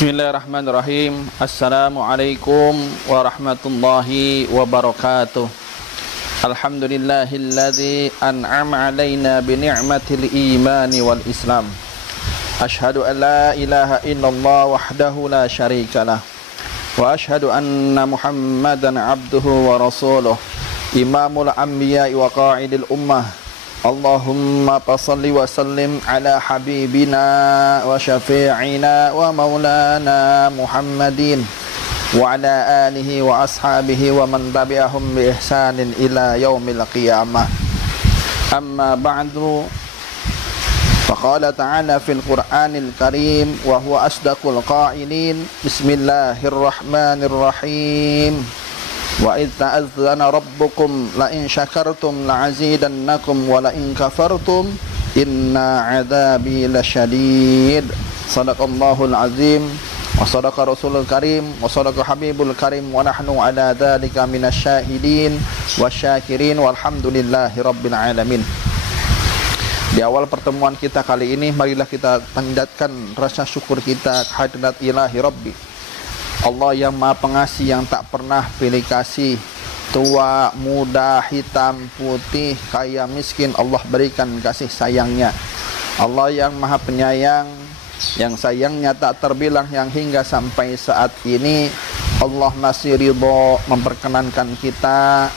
Bismillahirrahmanirrahim. Assalamualaikum warahmatullahi wabarakatuh. Alhamdulillahilladzi an'ama alaina bi ni'matil imani wal islam. Ashhadu an la ilaha illallah wahdahu la syarikalah. Wa ashhadu anna Muhammadan abduhu wa rasuluh. Imamul anbiya'i wa qa'idil ummah. Allahumma salli wa sallim ala habibina wa syafi'ina wa maulana Muhammadin wa ala alihi wa ashabihi wa man tabi'ahum bi ihsanin ila yaumil qiyamah. Amma ba'du, faqala ta'ala fil Qur'anil Karim wa huwa asdaqul qailin. Bismillahirrahmanirrahim. Wa idh ta'azzana rabbukum la in syakartum la azidannakum wa la in kafartum inna 'adzabi lasyadid. Shadaqallahul azim wa shadaqa rasulul karim wa shadaqa habibul karim wa nahnu 'ala dzalika minasyahidin wasyakirin walhamdulillahi rabbil alamin. Di awal pertemuan kita kali ini, marilah kita panjatkan rasa syukur kita kehadirat ilahi rabbi, Allah yang maha pengasih, yang tak pernah pilih kasih. Tua, muda, hitam, putih, kaya, miskin, Allah berikan kasih sayangnya. Allah yang maha penyayang, yang sayangnya tak terbilang, yang hingga sampai saat ini Allah masih ridho memperkenankan kita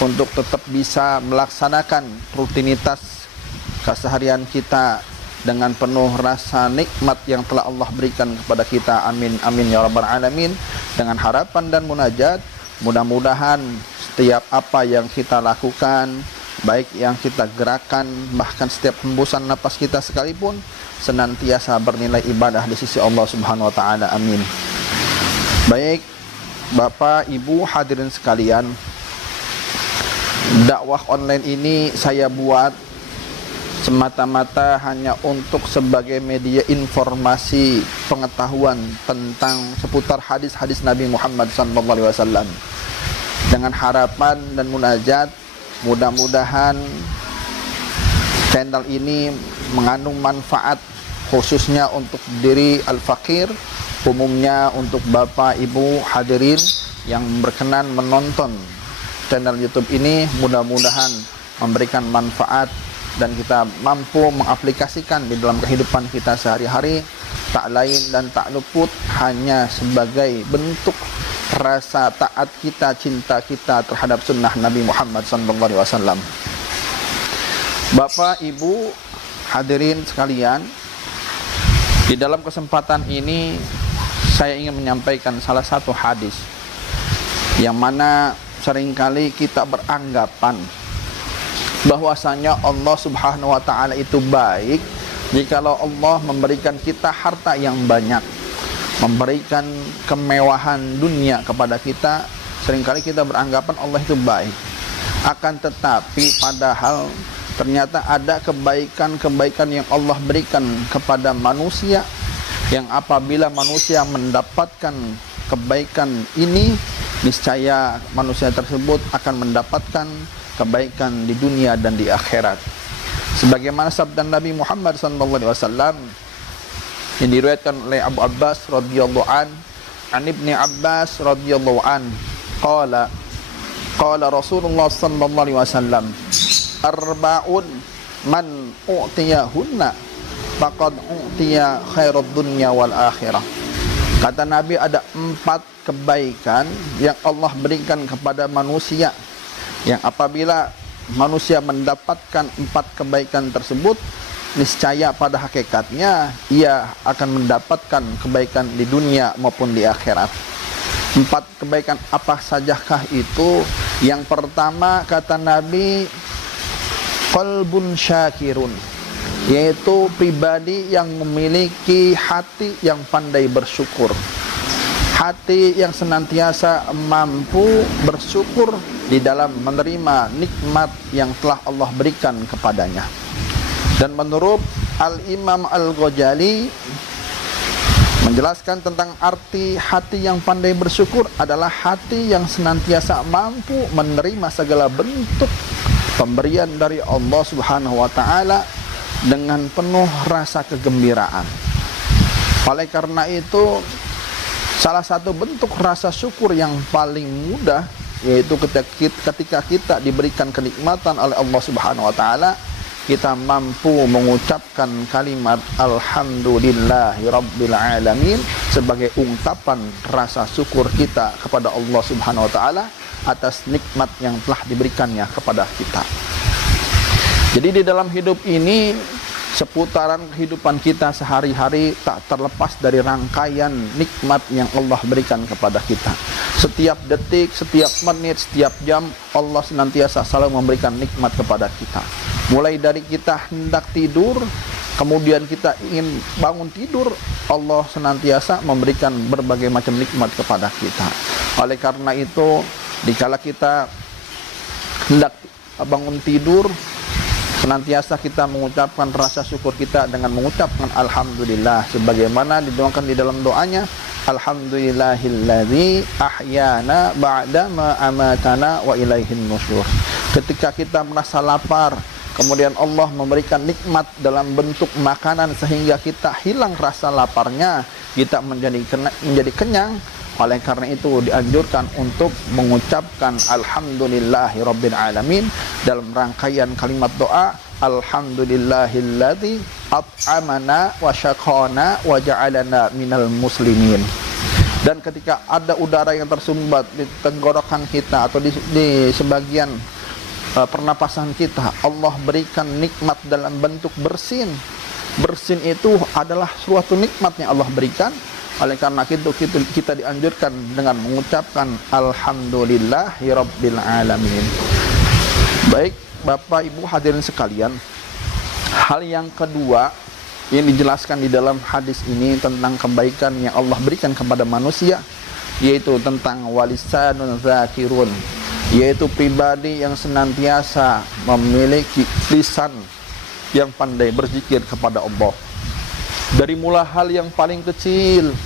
untuk tetap bisa melaksanakan rutinitas keseharian kita dengan penuh rasa nikmat yang telah Allah berikan kepada kita. Amin amin ya rabbal alamin. Dengan harapan dan munajat, mudah-mudahan setiap apa yang kita lakukan, baik yang kita gerakan, bahkan setiap hembusan napas kita sekalipun, senantiasa bernilai ibadah di sisi Allah Subhanahu wa taala. Amin. Baik Bapak Ibu hadirin sekalian, dakwah online ini saya buat semata-mata hanya untuk sebagai media informasi pengetahuan tentang seputar hadis-hadis Nabi Muhammad SAW, dengan harapan dan munajat mudah-mudahan channel ini mengandung manfaat khususnya untuk diri al-fakir, umumnya untuk Bapak Ibu hadirin yang berkenan menonton channel YouTube ini. Mudah-mudahan memberikan manfaat dan kita mampu mengaplikasikan di dalam kehidupan kita sehari-hari, tak lain dan tak luput hanya sebagai bentuk rasa taat kita, cinta kita terhadap sunnah Nabi Muhammad SAW. Bapak Ibu hadirin sekalian, di dalam kesempatan ini saya ingin menyampaikan salah satu hadis yang mana seringkali kita beranggapan bahwasanya Allah Subhanahu wa taala itu baik jikalau Allah memberikan kita harta yang banyak, memberikan kemewahan dunia kepada kita. Seringkali kita beranggapan Allah itu baik. Akan tetapi padahal ternyata ada kebaikan-kebaikan yang Allah berikan kepada manusia, yang apabila manusia mendapatkan kebaikan ini, niscaya manusia tersebut akan mendapatkan kebaikan di dunia dan di akhirat. Sebagaimana sabda Nabi Muhammad SAW yang diriwayatkan oleh Abu Abbas radhiyallahu an Ibni Abbas radhiyallahu an qala Rasulullah sallallahu alaihi wasallam arba'un man u'tiyahunna faqad u'tiya khairad dunya wal akhirah. Kata Nabi, ada 4 kebaikan yang Allah berikan kepada manusia, yang apabila manusia mendapatkan 4 kebaikan tersebut, niscaya pada hakikatnya ia akan mendapatkan kebaikan di dunia maupun di akhirat. 4 kebaikan apa sajakah itu? Yang pertama kata Nabi, qalbun syakirun, yaitu pribadi yang memiliki hati yang pandai bersyukur, hati yang senantiasa mampu bersyukur di dalam menerima nikmat yang telah Allah berikan kepadanya. Dan menurut Al-Imam Al-Ghazali menjelaskan tentang arti hati yang pandai bersyukur adalah hati yang senantiasa mampu menerima segala bentuk pemberian dari Allah Subhanahu wa taala dengan penuh rasa kegembiraan. Oleh karena itu, salah satu bentuk rasa syukur yang paling mudah yaitu ketika kita diberikan kenikmatan oleh Allah Subhanahu wa taala, kita mampu mengucapkan kalimat alhamdulillahirabbil alamin sebagai ungkapan rasa syukur kita kepada Allah Subhanahu wa taala atas nikmat yang telah diberikannya kepada kita. Jadi di dalam hidup ini, seputaran kehidupan kita sehari-hari tak terlepas dari rangkaian nikmat yang Allah berikan kepada kita. Setiap detik, setiap menit, setiap jam, Allah senantiasa selalu memberikan nikmat kepada kita. Mulai dari kita hendak tidur, kemudian kita ingin bangun tidur, Allah senantiasa memberikan berbagai macam nikmat kepada kita. Oleh karena itu, dikala kita hendak bangun tidur, senantiasa kita mengucapkan rasa syukur kita dengan mengucapkan alhamdulillah, sebagaimana didoakan di dalam doanya, alhamdulillahilladzi ahyana ba'da ma amatana wa ilaihin nusyur. Ketika kita merasa lapar, kemudian Allah memberikan nikmat dalam bentuk makanan sehingga kita hilang rasa laparnya, kita menjadi kenyang. Oleh karena itu dianjurkan untuk mengucapkan alhamdulillahirabbil alamin dalam rangkaian kalimat doa, alhamdulillahilladzi at'amana wa syaqana wa ja'alana minal muslimin. Dan ketika ada udara yang tersumbat di tenggorokan kita atau di sebagian pernapasan kita, Allah berikan nikmat dalam bentuk bersin. Bersin itu adalah suatu nikmat yang Allah berikan. Oleh karena itu kita dianjurkan dengan mengucapkan alhamdulillahirabbil alamin. Baik, Bapak Ibu hadirin sekalian, hal yang kedua yang dijelaskan di dalam hadis ini tentang kebaikan yang Allah berikan kepada manusia, yaitu tentang walisanun zakirun, yaitu pribadi yang senantiasa memiliki lisan yang pandai berzikir kepada Allah. Dari mula hal yang paling kecil,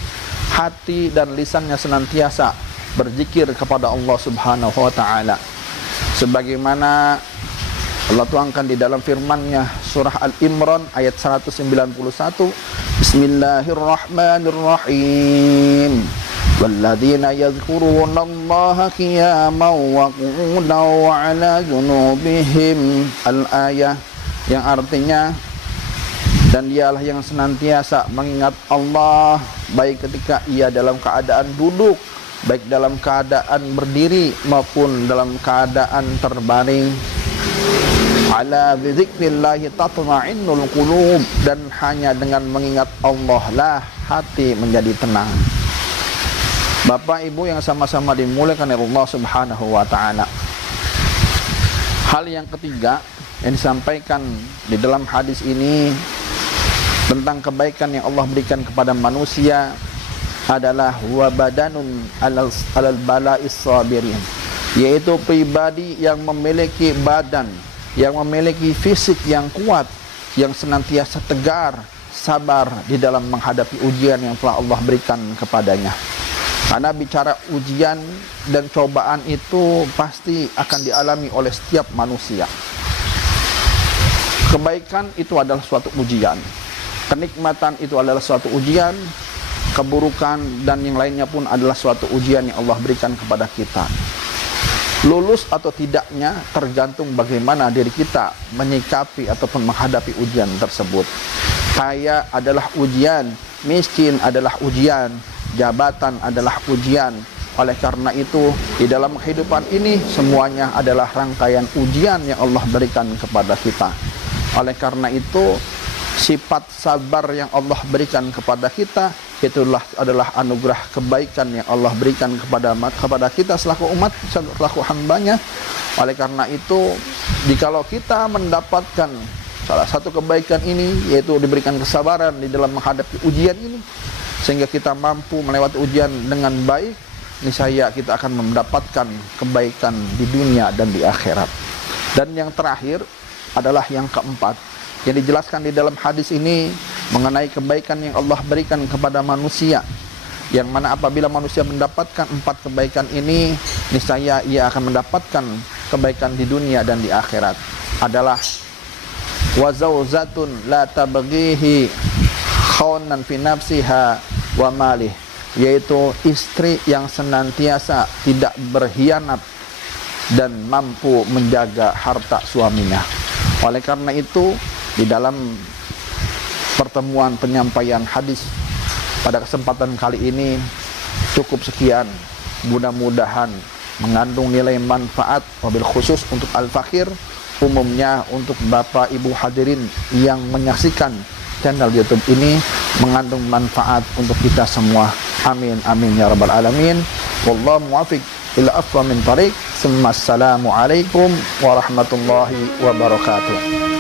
hati dan lisannya senantiasa berzikir kepada Allah Subhanahu wa taala. Sebagaimana Allah tuangkan di dalam firman-Nya surah Al-Imran ayat 191, Bismillahirrahmanirrahim. Walladzina yadhkurunallaha qiyaman wa qu'udan wa 'ala junubihim. Al-ayah, yang artinya, dan dialah yang senantiasa mengingat Allah baik ketika ia dalam keadaan duduk, baik dalam keadaan berdiri maupun dalam keadaan terbaring. Ala bizikrillahi tatma'innul qulub, dan hanya dengan mengingat Allah lah hati menjadi tenang. Bapak Ibu yang sama-sama dimuliakan oleh Allah Subhanahu wa taala. Hal yang ketiga yang disampaikan di dalam hadis ini tentang kebaikan yang Allah berikan kepada manusia adalah huwa badanun alal bala'is sabirin, yaitu pribadi yang memiliki badan, yang memiliki fisik yang kuat, yang senantiasa tegar, sabar di dalam menghadapi ujian yang telah Allah berikan kepadanya. Karena bicara ujian dan cobaan itu pasti akan dialami oleh setiap manusia. Kebaikan itu adalah suatu ujian, kenikmatan itu adalah suatu ujian, keburukan dan yang lainnya pun adalah suatu ujian yang Allah berikan kepada kita. Lulus atau tidaknya tergantung bagaimana diri kita menyikapi ataupun menghadapi ujian tersebut. Kaya adalah ujian, miskin adalah ujian, jabatan adalah ujian. Oleh karena itu, di dalam kehidupan ini semuanya adalah rangkaian ujian yang Allah berikan kepada kita. Oleh karena itu, sifat sabar yang Allah berikan kepada kita itulah adalah anugerah kebaikan yang Allah berikan kepada kita selaku umat, selaku hambanya. Oleh karena itu, jikalau kita mendapatkan salah satu kebaikan ini, yaitu diberikan kesabaran di dalam menghadapi ujian ini, sehingga kita mampu melewati ujian dengan baik, niscaya kita akan mendapatkan kebaikan di dunia dan di akhirat. Dan yang terakhir adalah yang keempat, yang dijelaskan di dalam hadis ini mengenai kebaikan yang Allah berikan kepada manusia, yang mana apabila manusia mendapatkan 4 kebaikan ini, niscaya ia akan mendapatkan kebaikan di dunia dan di akhirat. Adalah wa zauzatun la tabghihi khawnan fi nafsiha wa malih, yaitu istri yang senantiasa tidak berkhianat dan mampu menjaga harta suaminya. Oleh karena itu, di dalam pertemuan penyampaian hadis pada kesempatan kali ini cukup sekian. Mudah-mudahan mengandung nilai manfaat, wabil khusus untuk al-fakir, umumnya untuk Bapak Ibu hadirin yang menyaksikan channel YouTube ini, mengandung manfaat untuk kita semua. Amin amin ya rabbal alamin. Wallahu muwaffiq ila aqwamit thariq. Assalamualaikum warahmatullahi wabarakatuh.